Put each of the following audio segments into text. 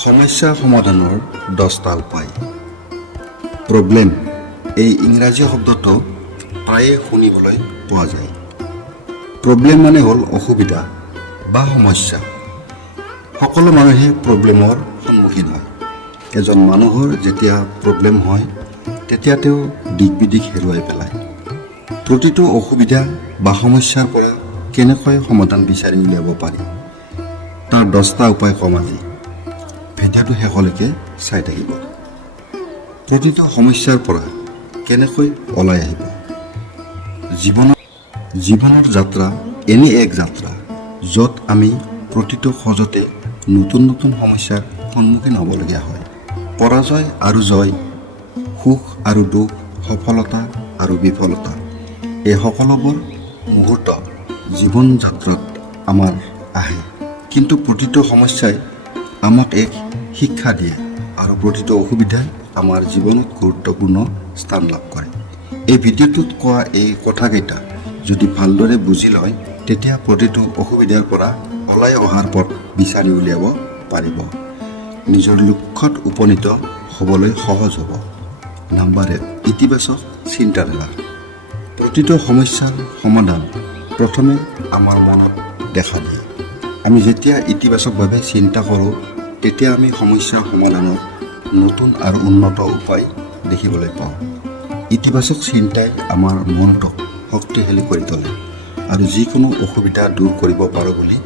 সমস্যা সমাধানৰ 10টা উপায়। প্ৰব্লেম এই ইংৰাজী শব্দটো প্ৰায়ে শুনিবলৈ পোৱা যায়। প্ৰব্লেম মানে হ'ল অসুবিধা বা সমস্যা। সকলো মানুহে প্ৰব্লেমৰ সন্মুখীন হয়। এজন মানুহৰ যেতিয়া প্ৰব্লেম হয় তেতিয়া তেওঁ দিশ বিদিশ হেৰুৱাই পেলায়। প্ৰতিটো অসুবিধা বা সমস্যাৰ পৰা কেনেকৈ সমাধান বিচাৰি উলিয়াব পাৰি তাৰ 10টা উপায় কম আজি। ভিডিঅ'টো শেষলৈকে চাই থাকিব। প্ৰতিটো সমস্যাৰ পৰা কেনেকৈ ওলাই আহিব। জীৱনৰ যাত্ৰা এনে এক যাত্ৰা য'ত আমি প্ৰতিটো খোজতে নতুন নতুন সমস্যাৰ সন্মুখীন হ'বলগীয়া হয়। পৰাজয় আৰু জয়, সুখ আৰু দুখ, সফলতা আৰু বিফলতা, এই সকলোবোৰ মুহূৰ্ত জীৱন যাত্ৰাত আমাৰ আহে। কিন্তু প্ৰতিটো সমস্যাই আমাক এক শিক্ষা দিয়ে আৰু প্ৰতিটো অসুবিধাই আমাৰ জীৱনত গুৰুত্বপূৰ্ণ স্থান লাভ কৰে। এই ভিডিঅ'টোত কোৱা এই কথাকেইটা যদি ভালদৰে বুজি লয় তেতিয়া প্ৰতিটো অসুবিধাৰ পৰা ওলাই অহাৰ পথ বিচাৰি উলিয়াব পাৰিব। নিজৰ লক্ষ্যত উপনীত হ'বলৈ সহজ হ'ব। নম্বৰ 1, ইতিবাচক চিন্তাধাৰা। প্ৰতিটো সমস্যাৰ সমাধান প্ৰথমে আমাৰ মনত দেখা দিয়ে। আমি যেতিয়া ইতিবাচকভাৱে চিন্তা কৰোঁ তেতিয়া আমি সমস্যাৰ সমাধানৰ নতুন আৰু উন্নত উপায় দেখিবলৈ পাওঁ। ইতিবাচক চিন্তাই আমাৰ মনটোক শক্তিশালী কৰি তোলে আৰু যিকোনো অসুবিধা দূৰ কৰিব পাৰোঁ বুলি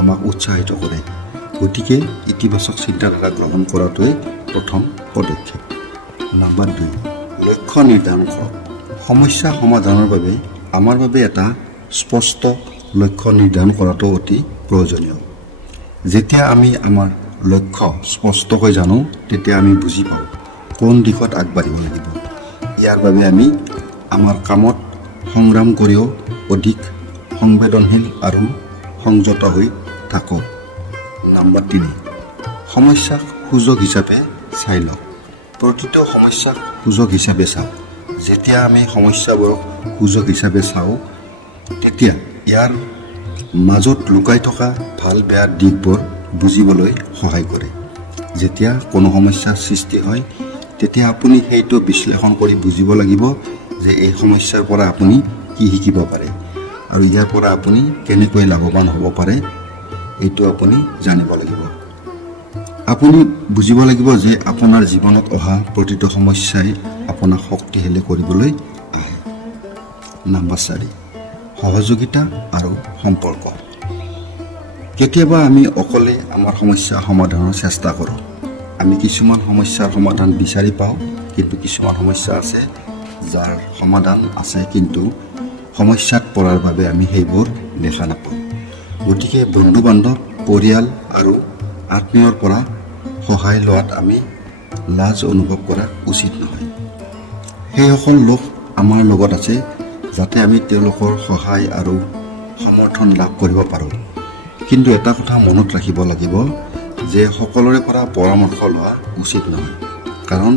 আমাক উৎসাহিত কৰে। গতিকে ইতিবাচক চিন্তাধাৰা গ্ৰহণ কৰাটোৱে প্ৰথম পদক্ষেপ। নম্বৰ 2, লক্ষ্য নিৰ্ধাৰণ কৰক। সমস্যা সমাধানৰ বাবে আমাৰ বাবে এটা স্পষ্ট লক্ষ্য নিৰ্ধাৰণ কৰাটো অতি প্ৰয়োজনীয়। যেতিয়া আমি আমাৰ লক্ষ্য স্পষ্টকৈ জানো তেতিয়া আমি বুজি পাওঁ কোন দিশত আগবাঢ়িব লাগিব। ইয়াৰ বাবে আমি আমাৰ কামত সংগ্ৰাম কৰিও অধিক সংবেদনশীল আৰু সংযত হৈ থাকোঁ। নম্বৰ 3, সমস্যাক সুযোগ হিচাপে চাই লওক। প্ৰতিটো সমস্যাক সুযোগ হিচাপে চাওক। যেতিয়া আমি সমস্যাবোৰক সুযোগ হিচাপে চাওঁ তেতিয়া ইয়াৰ মাজত লুকাই থকা ভাল বেয়া দিশবোৰ বুজিবলৈ সহায় কৰে। যেতিয়া কোনো সমস্যাৰ সৃষ্টি হয় তেতিয়া আপুনি সেইটো বিশ্লেষণ কৰি বুজিব লাগিব যে এই সমস্যাৰ পৰা আপুনি কি শিকিব পাৰে আৰু ইয়াৰ পৰা আপুনি কেনেকৈ লাভৱান হ'ব পাৰে এইটো আপুনি জানিব লাগিব। আপুনি বুজিব লাগিব যে আপোনাৰ জীৱনত অহা প্ৰতিটো সমস্যাই আপোনাক শক্তিশালী কৰিবলৈ আহে। নম্বৰ 4, সহযোগিতা আৰু সম্পৰ্ক। কেতিয়াবা আমি অকলে আমাৰ সমস্যা সমাধানৰ চেষ্টা কৰোঁ। আমি কিছুমান সমস্যাৰ সমাধান বিচাৰি পাওঁ, কিন্তু কিছুমান সমস্যা আছে যাৰ সমাধান আছে কিন্তু সমস্যাত পৰাৰ বাবে আমি সেইবোৰ দেখা নাপাওঁ। গতিকে বন্ধু বান্ধৱ, পৰিয়াল আৰু আত্মীয়ৰ পৰা সহায় লোৱাত আমি লাজ অনুভৱ কৰা উচিত নহয়। সেইসকল লোক আমাৰ লগত আছে যাতে আমি তেওঁলোকৰ সহায় আৰু সমৰ্থন লাভ কৰিব পাৰোঁ। কিন্তু এটা কথা মনত ৰাখিব লাগিব যে সকলোৰে পৰা পৰামৰ্শ লোৱা উচিত নহয়, কাৰণ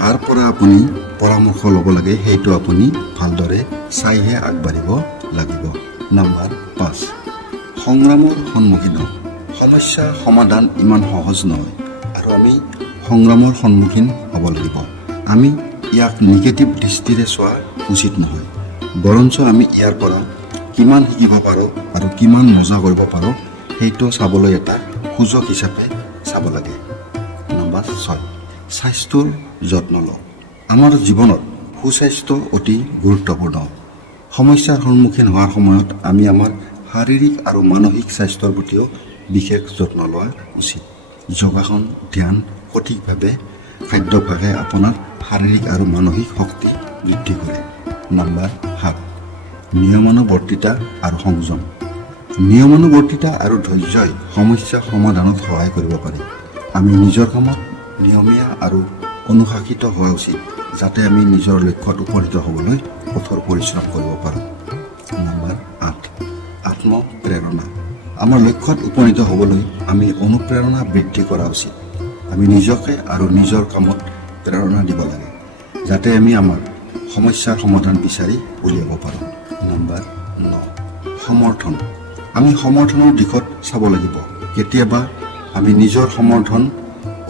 কাৰ পৰা আপুনি পৰামৰ্শ ল'ব লাগে সেইটো আপুনি ভালদৰে চাইহে আগবাঢ়িব লাগিব। নম্বৰ 5, সংগ্ৰামৰ সন্মুখীন হওক। সমস্যা সমাধান ইমান সহজ নহয় আৰু আমি সংগ্ৰামৰ সন্মুখীন হ'ব লাগিব। আমি ইয়াক নিগেটিভ দৃষ্টিৰে চোৱা উচিত নহয়, বৰঞ্চ আমি ইয়াৰ পৰা কিমান শিকিব পাৰোঁ আৰু কিমান মজা কৰিব পাৰোঁ সেইটো চাবলৈ এটা সুযোগ হিচাপে চাব লাগে। নম্বৰ 6, স্বাস্থ্যৰ যত্ন লওক। আমাৰ জীৱনত সুস্বাস্থ্য অতি গুৰুত্বপূৰ্ণ। সমস্যাৰ সন্মুখীন হোৱাৰ সময়ত আমি আমাৰ শাৰীৰিক আৰু মানসিক স্বাস্থ্যৰ প্ৰতিও বিশেষ যত্ন লোৱা উচিত। যোগাসন, ধ্যান, সঠিকভাৱে খাদ্যাভ্যাসে আপোনাৰ শাৰীৰিক আৰু মানসিক শক্তি বৃদ্ধি কৰে। নম্বৰ 7, নিয়মানুৱৰ্তিতা আৰু সংযম। নিয়মানুৱৰ্তিতা আৰু ধৈৰ্যই সমস্যা সমাধানত সহায় কৰিব পাৰে। আমি নিজৰ কামত নিয়মীয়া আৰু অনুশাসিত হোৱা উচিত যাতে আমি নিজৰ লক্ষ্যত উপনীত হ'বলৈ কঠোৰ পৰিশ্ৰম কৰিব পাৰোঁ। নম্বৰ 8, আত্মপ্ৰেৰণা। আমাৰ লক্ষ্যত উপনীত হ'বলৈ আমি অনুপ্ৰেৰণা বৃদ্ধি কৰা উচিত। আমি নিজকে আৰু নিজৰ কামত প্ৰেৰণা দিব লাগে যাতে আমি আমাৰ সমস্যাৰ সমাধান বিচাৰি উলিয়াব পাৰোঁ। নম্বৰ 9, সমৰ্থন। আমি সমৰ্থনৰ দিশত চাব লাগিব। কেতিয়াবা আমি নিজৰ সমৰ্থন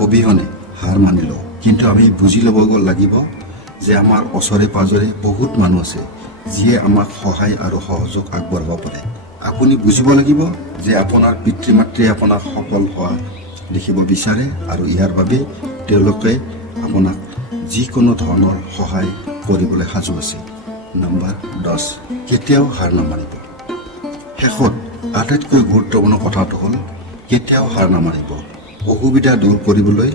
অবিহনে হাৰ মানি লওঁ। কিন্তু আমি বুজি ল'ব লাগিব যে আমাৰ ওচৰে পাঁজৰে বহুত মানুহ আছে যিয়ে আমাক সহায় আৰু সহযোগ আগবঢ়াব পাৰে। আপুনি বুজিব লাগিব যে আপোনাৰ পিতৃ মাতৃয়ে আপোনাক সফল হোৱা দেখিব বিচাৰে আৰু ইয়াৰ বাবে তেওঁলোকে আপোনাক যিকোনো ধৰণৰ সহায় কৰিবলৈ সাজু আছে। নম্বৰ 10, কেতিয়াও হাৰ নামানিব। শেষত আটাইতকৈ গুৰুত্বপূৰ্ণ কথাটো হ'ল কেতিয়াও হাৰ নামানিব। অসুবিধা দূৰ কৰিবলৈ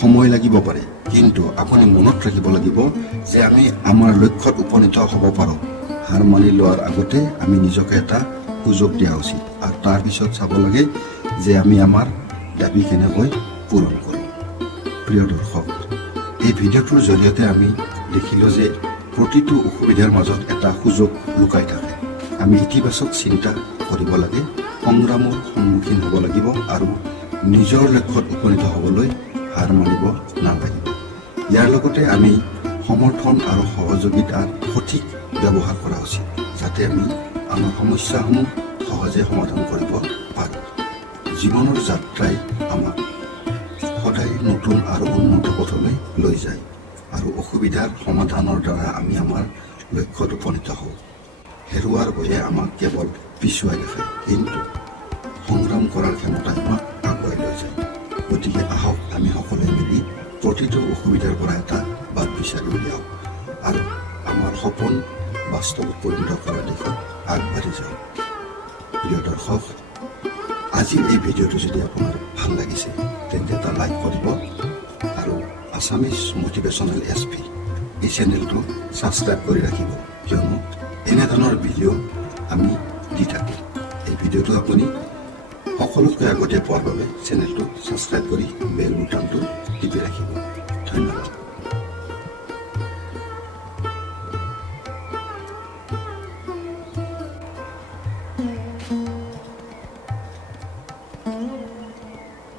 সময় লাগিব পাৰে, কিন্তু আপুনি মনত ৰাখিব লাগিব যে আমি আমাৰ লক্ষ্যত উপনীত হ'ব পাৰোঁ। হাৰ মানি লোৱাৰ আগতে আমি নিজকে এটা সুযোগ দিয়া উচিত আৰু তাৰ পিছত চাব লাগে যে আমি আমাৰ দাবী কেনেকৈ পূৰণ কৰোঁ। প্ৰিয় দৰ্শক, এই ভিডিঅ'টোৰ জৰিয়তে আমি দেখিলোঁ যে প্ৰতিটো অসুবিধাৰ মাজত এটা সুযোগ লুকাই থাকে। আমি ইতিবাচক চিন্তা কৰিব লাগে, সংগ্ৰামৰ সন্মুখীন হ'ব লাগিব আৰু নিজৰ লক্ষ্যত উপনীত হ'বলৈ হাৰ মানিব নালাগিব। ইয়াৰ লগতে আমি সমৰ্থন আৰু সহযোগিতাৰ সঠিক ব্যৱহাৰ কৰা উচিত, যাতে আমি আমাৰ সমস্যাসমূহ সহজে সমাধান কৰিব পাৰোঁ। জীৱনৰ যাত্ৰাই আমাক সদায় নতুন আৰু উন্নত পথলৈ লৈ যায় আৰু অসুবিধাৰ সমাধানৰ দ্বাৰা আমি আমাৰ লক্ষ্যত উপনীত হওঁ। হেৰুৱাৰ ভয়ে আমাক কেৱল পিছুৱাই দেখায়, কিন্তু সংগ্ৰাম কৰাৰ ক্ষমতাই আমাক আগুৱাই লৈ যায়। গতিকে আহক আমি সকলোৱে মিলি প্ৰতিটো অসুবিধাৰ পৰা এটা বাট বিচাৰি উলিয়াওঁ আৰু আমাৰ সপোন বাস্তৱত পৰিণত কৰাৰ দিশত আগবাঢ়ি যাওঁ। প্ৰিয় দৰ্শক, আজিৰ এই ভিডিঅ'টো যদি আপোনাৰ ভাল লাগিছে তেন্তে এটা লাইক কৰিব আৰু আছামিজ মটিভেশ্যনেল SP এই চেনেলটো ছাবস্ক্ৰাইব কৰি ৰাখিব, কিয়নো এনেধৰণৰ ভিডিঅ' আমি দি থাকোঁ। এই ভিডিঅ'টো আপুনি সকলোতকৈ আগতে পোৱাৰ বাবে চেনেলটো ছাবস্ক্ৰাইব কৰি বেল বুটামটো টিপি ৰাখিব। ধন্যবাদ।